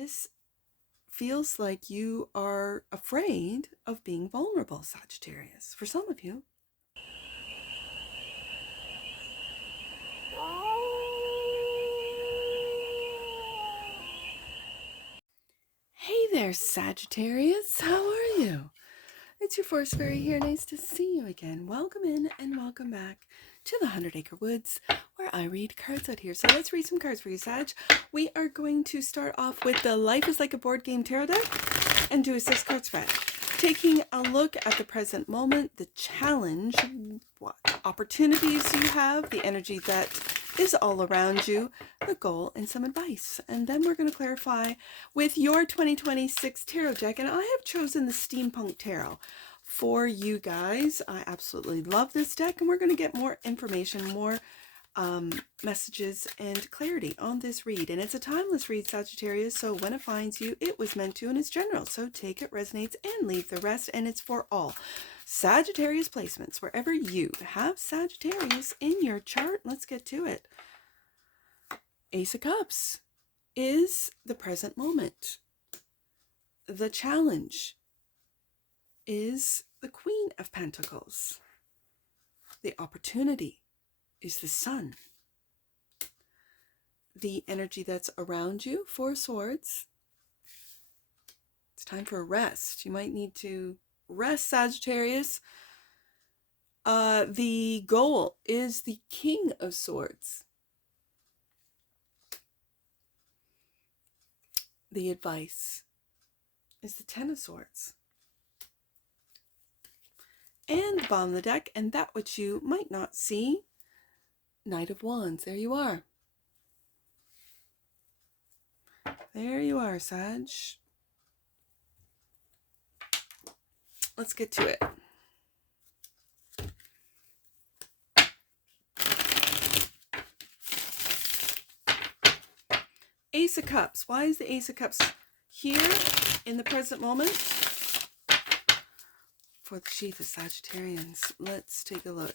this feels like you are afraid of being vulnerable, Sagittarius, for some of you. Hey there, Sagittarius. How are you? It's your Force Fairy here. Nice to see you again. Welcome in and welcome back to the 100 Acre Woods, where I read cards out here. So let's read some cards for you, Sag. We are going to start off with the Life is Like a Board Game Tarot deck and do a 6-card spread. Taking a look at the present moment, the challenge, what opportunities you have, the energy that is all around you, the goal, and some advice. And then we're going to clarify with your 2026 tarot deck. And I have chosen the Steampunk Tarot for you guys. I absolutely love this deck, and we're going to get more information, more messages and clarity on this read. And it's a timeless read, Sagittarius, so when it finds you, it was meant to and it's general. So take it, resonates, and leave the rest, and it's for all Sagittarius placements wherever you have Sagittarius in your chart. Let's get to it. Ace of Cups is the present moment. The challenge is the Queen of Pentacles. The opportunity is the Sun. The energy that's around you, 4 swords. It's time for a rest. You might need to rest, Sagittarius. The goal is the King of Swords. The advice is the Ten of Swords. And the bottom of the deck, and that which you might not see, Knight of Wands. There you are. There you are, Sag. Let's get to it. Ace of Cups. Why is the Ace of Cups here in the present moment? For the sheath of Sagittarians. Let's take a look.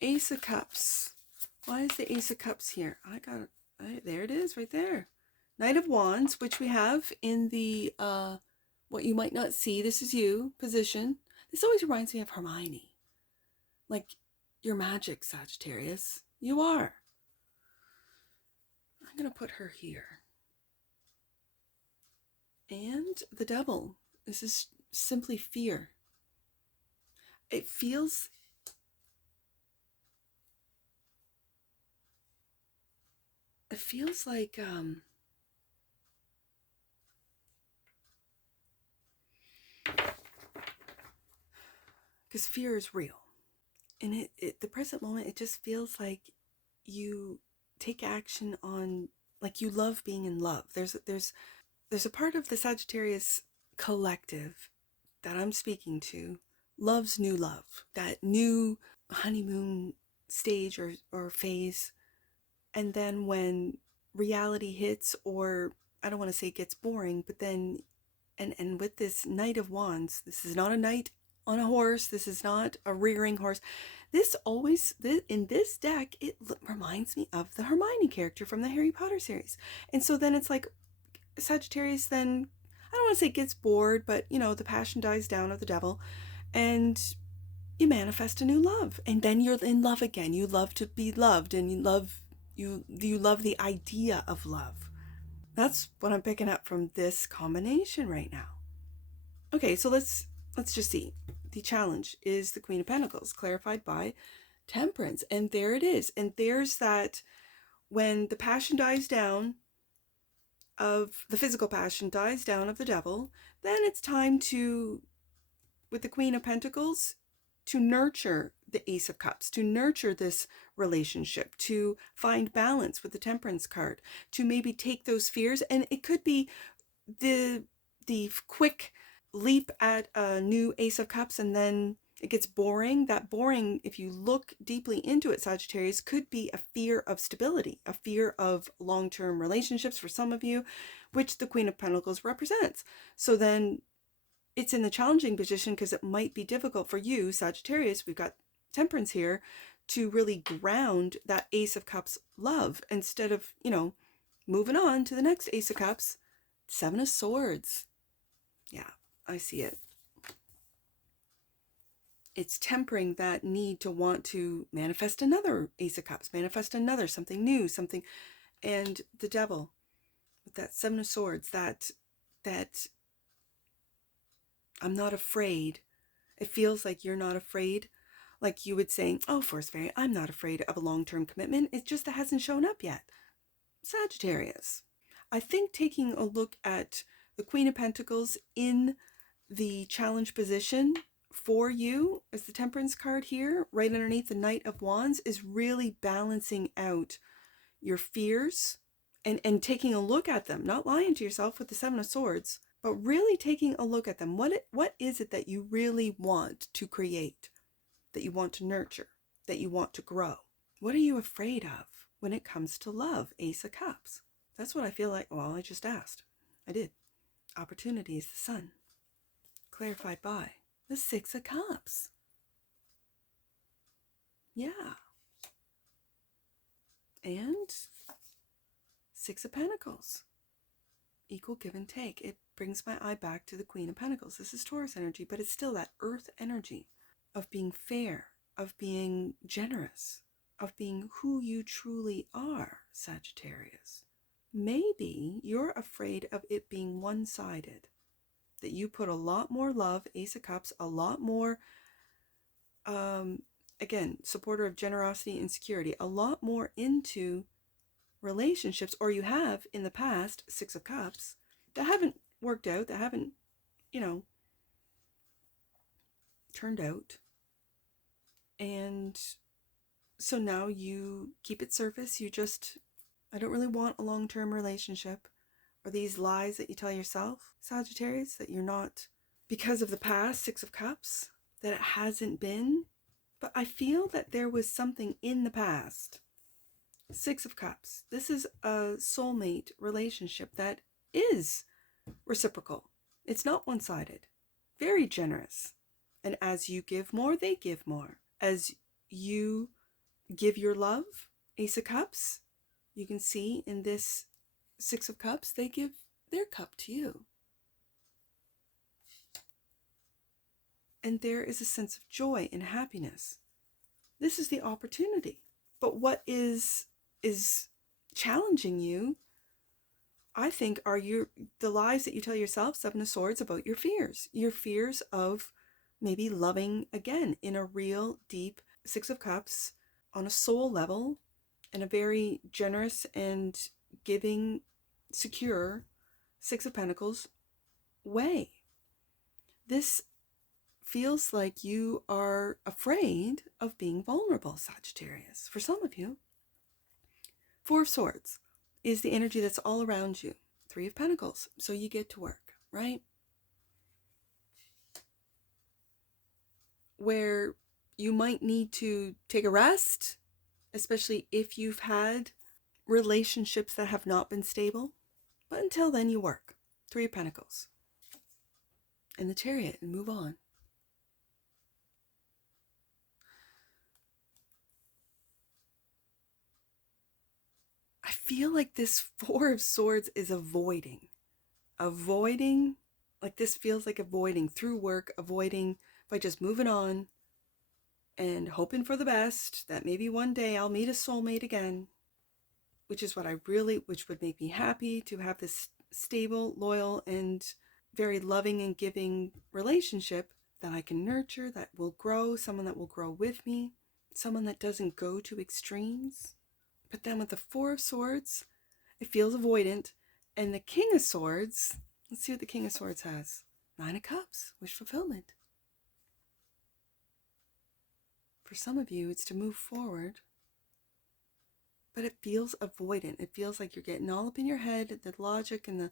Ace of Cups. Why is the Ace of Cups here? I got it. There it is, right there. Knight of Wands, which we have in the what you might not see. This is you position. This always reminds me of Hermione. Like, you're magic, Sagittarius. You are. I'm going to put her here. And the Devil. This is simply fear. It feels like because fear is real, and the present moment, it just feels like you take action on, like, you love being in love. There's a part of the Sagittarius collective that I'm speaking to loves new love, that new honeymoon stage or phase. And then when reality hits, or I don't want to say it gets boring, but then, and with this Knight of Wands, this is not a knight on a horse. This is not a rearing horse. In this deck, it reminds me of the Hermione character from the Harry Potter series. And so then it's like Sagittarius then, I don't want to say gets bored, but the passion dies down of the Devil, and you manifest a new love, and then you're in love again. You love to be loved, and you love the idea of love. That's what I'm picking up from this combination right now. Okay, so let's just see. The challenge is the Queen of Pentacles, clarified by Temperance, and there it is. And there's that, when the passion dies down of the physical passion dies down of the Devil, then it's time to, with the Queen of Pentacles, to nurture the Ace of Cups, to nurture this relationship, to find balance with the Temperance card, to maybe take those fears. And it could be the quick leap at a new Ace of Cups, and then it gets boring. That boring, if you look deeply into it, Sagittarius, could be a fear of stability, a fear of long-term relationships for some of you, which the Queen of Pentacles represents. So then it's in the challenging position because it might be difficult for you, Sagittarius. We've got Temperance here to really ground that Ace of Cups love, instead of, moving on to the next Ace of Cups. Seven of Swords. Yeah, I see it. It's tempering that need to want to manifest another Ace of Cups, manifest another, something new, something. And the Devil with that Seven of Swords, that I'm not afraid. It feels like you're not afraid. Like you would say, oh, Force Fairy, I'm not afraid of a long-term commitment. It's just that hasn't shown up yet. Sagittarius. I think taking a look at the Queen of Pentacles in the challenge position for you as the Temperance card here, right underneath the Knight of Wands, is really balancing out your fears and taking a look at them, not lying to yourself with the Seven of Swords, but really taking a look at them. What is it that you really want to create, that you want to nurture, that you want to grow? What are you afraid of when it comes to love? Ace of Cups. That's what I feel like. Well, I just asked. I did. Opportunity is the sun. Clarified by the Six of Cups. Yeah. And Six of Pentacles. Equal give and take. It brings my eye back to the Queen of Pentacles. This is Taurus energy, but it's still that earth energy of being fair, of being generous, of being who you truly are, Sagittarius. Maybe you're afraid of it being one-sided, that you put a lot more love, Ace of Cups, a lot more, again, supporter of generosity and security, a lot more into relationships, or you have in the past, Six of Cups, that haven't worked out, that haven't, turned out. And so now you keep it surface. I don't really want a long-term relationship. Or these lies that you tell yourself, Sagittarius, that you're not, because of the past, Six of Cups, that it hasn't been. But I feel that there was something in the past. Six of Cups. This is a soulmate relationship that is reciprocal. It's not one-sided. Very generous. And as you give more, they give more. As you give your love, Ace of Cups, you can see in this Six of Cups, they give their cup to you. And there is a sense of joy and happiness. This is the opportunity. But what is challenging you, I think, are the lies that you tell yourself, Seven of Swords, about your fears. Your fears of maybe loving again in a real deep Six of Cups on a soul level, in a very generous and giving, secure Six of Pentacles way. This feels like you are afraid of being vulnerable, Sagittarius. For some of you, Four of Swords is the energy that's all around you. Three of Pentacles. So you get to work, right? Where you might need to take a rest, especially if you've had relationships that have not been stable. But until then, you work. Three of Pentacles. And the Chariot, and move on. I feel like this Four of Swords is avoiding, like this feels like avoiding through work, avoiding by just moving on and hoping for the best, that maybe one day I'll meet a soulmate again, which would make me happy to have this stable, loyal, and very loving and giving relationship that I can nurture, that will grow, someone that will grow with me, someone that doesn't go to extremes. But then with the Four of Swords, it feels avoidant. And the King of Swords, let's see what the King of Swords has. Nine of Cups, wish fulfillment. For some of you, it's to move forward, but it feels avoidant. It feels like you're getting all up in your head, the logic and the,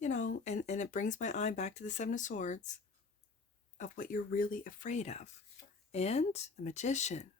and it brings my eye back to the Seven of Swords of what you're really afraid of. And the Magician.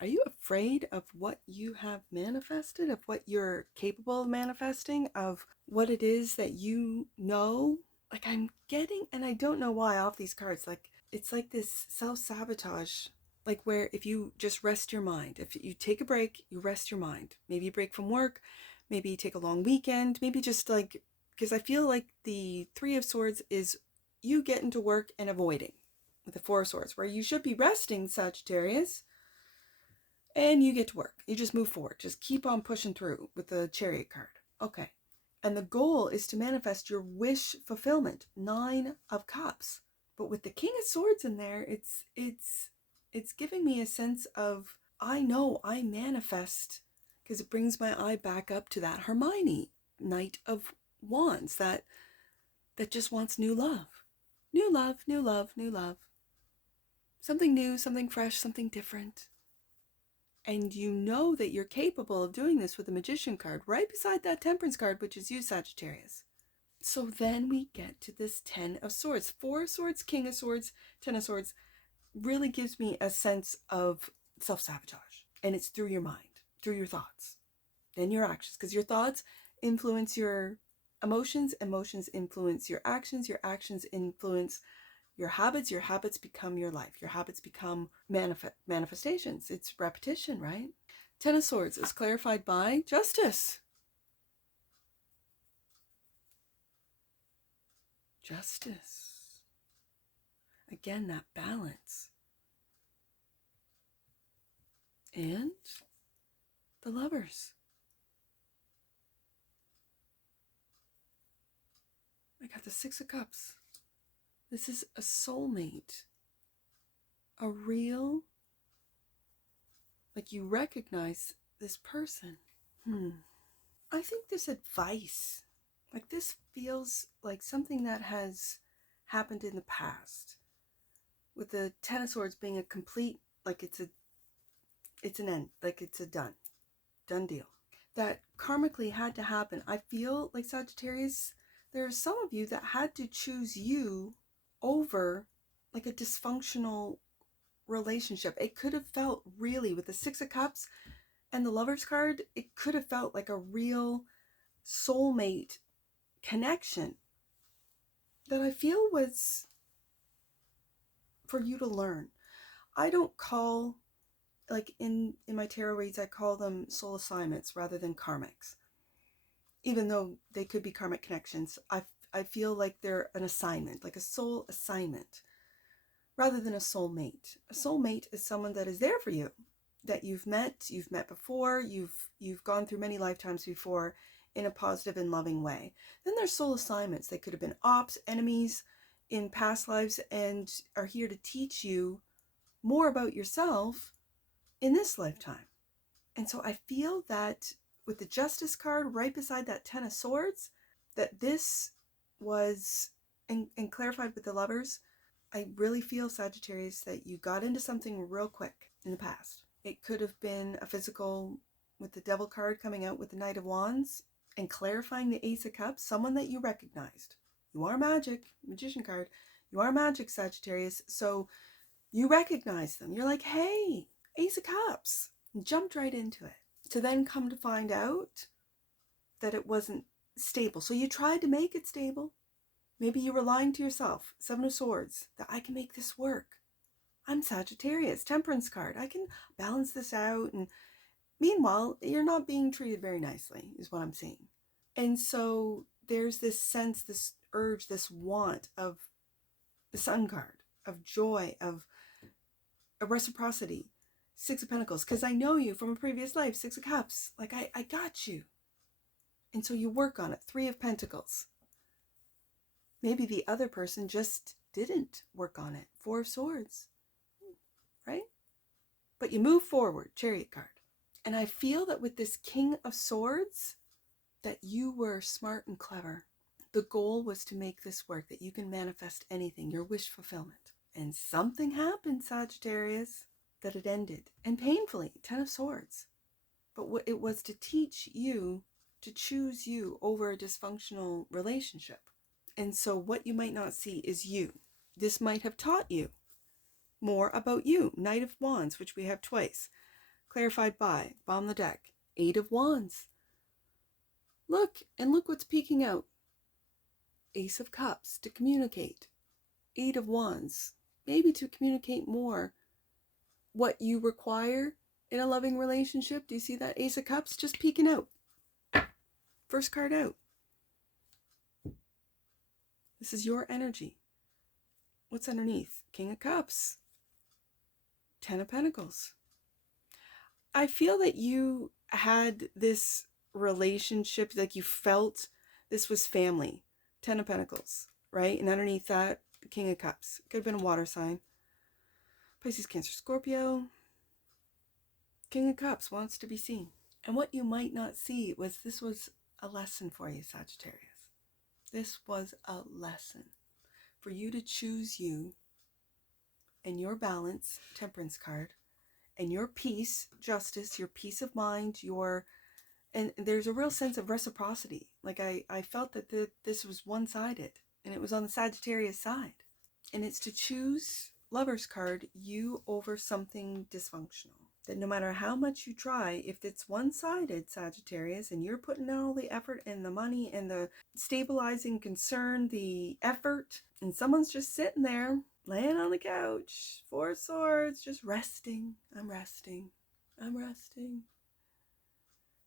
Are you afraid of what you have manifested, of what you're capable of manifesting, of what it is that you know? Like I'm getting, and I don't know why off these cards, like it's like this self-sabotage, like where if you just rest your mind, if you take a break, you rest your mind. Maybe you break from work, maybe you take a long weekend, maybe just like, because I feel like the Three of Swords is you get into work and avoiding with the Four of Swords, where you should be resting, Sagittarius, and you get to work. You just move forward. Just keep on pushing through with the Chariot card. Okay. And the goal is to manifest your wish fulfillment. 9 of Cups. But with the King of Swords in there, it's giving me a sense of, I know I manifest, because it brings my eye back up to that Hermione, Knight of Wands, that just wants new love. New love, new love, new love. Something new, something fresh, something different. And you know that you're capable of doing this with the Magician card right beside that Temperance card, which is you, Sagittarius. So then we get to this 10 of Swords. 4 of Swords, King of Swords, 10 of Swords really gives me a sense of self-sabotage. And it's through your mind, through your thoughts, then your actions. Because your thoughts influence your emotions, emotions influence your actions influence your habits become your life. Your habits become manifestations. It's repetition, right? 10 of Swords is clarified by Justice. Justice. Again, that balance. And the Lovers. I got the 6 of Cups. This is a soulmate. A real, like you recognize this person. I think this advice, like this feels like something that has happened in the past. With the 10 of Swords being a complete, like it's an end, like it's a done deal. That karmically had to happen. I feel like, Sagittarius, there are some of you that had to choose you over like a dysfunctional relationship. It could have felt really, with the 6 of Cups and the Lovers card, it could have felt like a real soulmate connection that I feel was for you to learn. I don't call, like in my tarot reads, I call them soul assignments rather than karmics. Even though they could be karmic connections, I feel like they're an assignment, like a soul assignment, rather than a soulmate. A soulmate is someone that is there for you, that you've met before, you've gone through many lifetimes before in a positive and loving way. Then there's soul assignments. They could have been ops, enemies in past lives, and are here to teach you more about yourself in this lifetime. And so I feel that with the Justice card right beside that 10 of Swords, that this was, and clarified with the Lovers, I really feel, Sagittarius, that you got into something real quick in the past. It could have been a physical, with the Devil card coming out with the Knight of Wands and clarifying the Ace of Cups, someone that you recognized. You are magic, Magician card. You are magic, Sagittarius. So you recognize them. You're like, hey, Ace of Cups. And jumped right into it. To then come to find out that it wasn't stable. So you tried to make it stable. Maybe you were lying to yourself. 7 of Swords. That I can make this work. I'm Sagittarius. Temperance card. I can balance this out. And meanwhile, you're not being treated very nicely, is what I'm seeing. And so there's this sense, this urge, this want of the Sun card, of joy, of a reciprocity. 6 of Pentacles, because I know you from a previous life. 6 of Cups, like I got you. And so you work on it. 3 of Pentacles. Maybe the other person just didn't work on it. 4 of Swords, right? But you move forward. Chariot card. And I feel that with this King of Swords, that you were smart and clever. The goal was to make this work, that you can manifest anything, your wish fulfillment. And something happened, Sagittarius, that it ended, and painfully. 10 of Swords. But what it was to teach you to choose you over a dysfunctional relationship. And so what you might not see is you. This might have taught you more about you. Knight of Wands, which we have twice, clarified by bottom of the deck. 8 of Wands. Look what's peeking out. Ace of Cups, to communicate. 8 of Wands, maybe to communicate more what you require in a loving relationship. Do you see that Ace of Cups just peeking out? First card out. This is your energy. What's underneath? King of Cups. 10 of Pentacles. I feel that you had this relationship, like you felt this was family. 10 of Pentacles, right? And underneath that, King of Cups. Could have been a water sign. Pisces, Cancer, Scorpio. King of Cups wants to be seen. And what you might not see was this was a lesson for you, Sagittarius. This was a lesson for you to choose you and your balance, Temperance card, and your peace, Justice, your peace of mind, and there's a real sense of reciprocity. Like I felt that this was one-sided, and it was on the Sagittarius side. And it's to choose, Lover's card, you over something dysfunctional. That no matter how much you try, if it's one-sided, Sagittarius, and you're putting in all the effort and the money and the stabilizing concern, the effort, and someone's just sitting there, laying on the couch, 4 of Swords, just resting. I'm resting. I'm resting.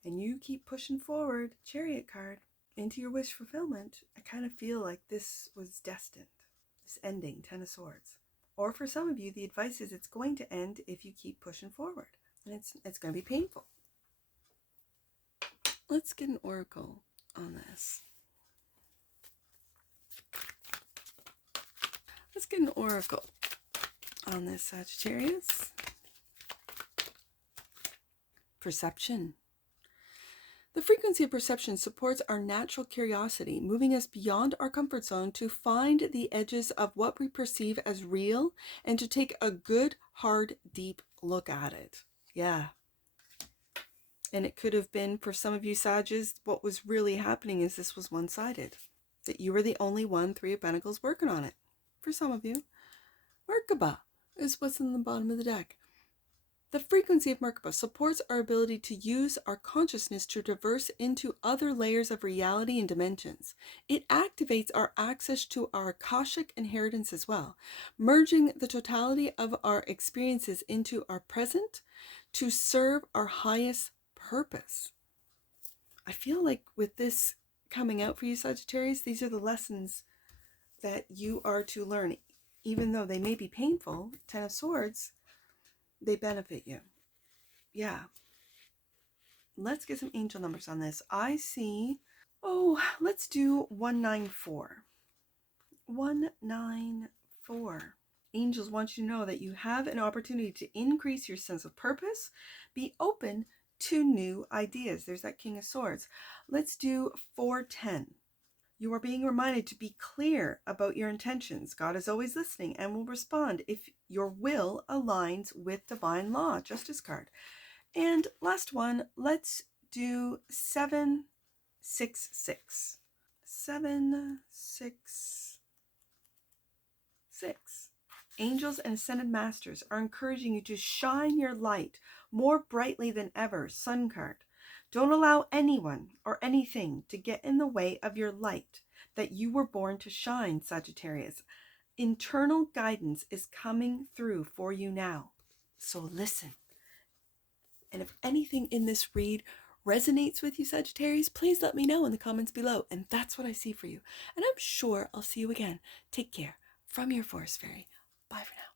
And you keep pushing forward, Chariot card, into your wish fulfillment. I kind of feel like this was destined. This ending, 10 of Swords. Or for some of you, the advice is it's going to end if you keep pushing forward. And it's going to be painful. Let's get an oracle on this. Let's get an oracle on this, Sagittarius. Perception. The frequency of perception supports our natural curiosity, moving us beyond our comfort zone to find the edges of what we perceive as real and to take a good, hard, deep look at it. Yeah. And it could have been, for some of you Sages, what was really happening is this was one-sided. That you were the only one, 3 of Pentacles, working on it. For some of you. Merkaba is what's in the bottom of the deck. The frequency of Merkaba supports our ability to use our consciousness to traverse into other layers of reality and dimensions. It activates our access to our Akashic inheritance as well, merging the totality of our experiences into our present to serve our highest purpose. I feel like with this coming out for you, Sagittarius, these are the lessons that you are to learn. Even though they may be painful, 10 of Swords, they benefit you. Yeah. Let's get some angel numbers on this. I see, let's do 194. 194. Angels want you to know that you have an opportunity to increase your sense of purpose. Be open to new ideas. There's that King of Swords. Let's do 410. You are being reminded to be clear about your intentions. God is always listening and will respond if your will aligns with divine law. Justice card. And last one, let's do 766. 766. Angels and Ascended Masters are encouraging you to shine your light more brightly than ever. Sun card. Don't allow anyone or anything to get in the way of your light that you were born to shine, Sagittarius. Internal guidance is coming through for you now. So listen. And if anything in this read resonates with you, Sagittarius, please let me know in the comments below. And that's what I see for you. And I'm sure I'll see you again. Take care. From your Forest Fairy. Bye for now.